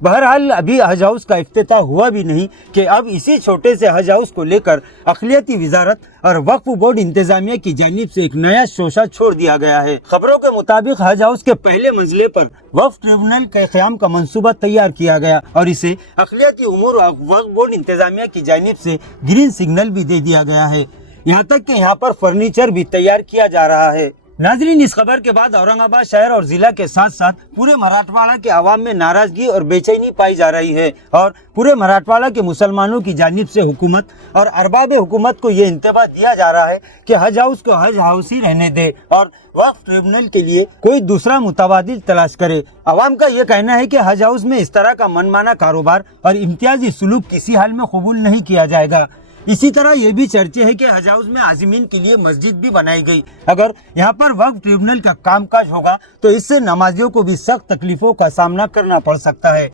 बहरहाल अभी हज हाउस का इफ्तिताह हुआ भी नहीं कि अब इसी छोटे से हज हाउस को लेकर अक़लियती वजारत और वक्फ बोर्ड इंतजामिया की जानिब से एक नया शोशा छोड़ दिया गया है। खबरों के मुताबिक हज हाउस के पहले मंजिले पर वक्फ ट्रिब्यूनल के क़याम का मंसूबा तैयार किया गया और इसे अक़लियती उमूर और वक्फ बोर्ड इंतजामिया की जानिब से ग्रीन सिग्नल भी दे दिया गया है। यहाँ तक कि यहाँ पर फर्नीचर भी तैयार किया जा रहा है। नाज़रीन, इस खबर के बाद औरंगाबाद शहर और जिला के साथ साथ पूरे मराठवाड़ा के अवाम में नाराजगी और बेचैनी पाई जा रही है और पूरे मराठवाड़ा के मुसलमानों की जानिब से हुकूमत और अरबाब हुकूमत को ये इंतबाह दिया जा रहा है कि हज हाउस को हज हाउस ही रहने दे और वक्फ ट्रिब्यूनल के लिए कोई दूसरा मुतबादिल तलाश करे। अवाम का ये कहना है कि हज हाउस में इस तरह का मनमाना कारोबार और इम्तियाजी सुलूक किसी हाल में कबूल नहीं किया जाएगा। इसी तरह ये भी चर्चे है कि हज हाउस में आज़मीन के लिए मस्जिद भी बनाई गई। अगर यहाँ पर वक्फ ट्रिब्यूनल का कामकाज होगा तो इससे नमाजियों को भी सख्त तकलीफों का सामना करना पड़ सकता है।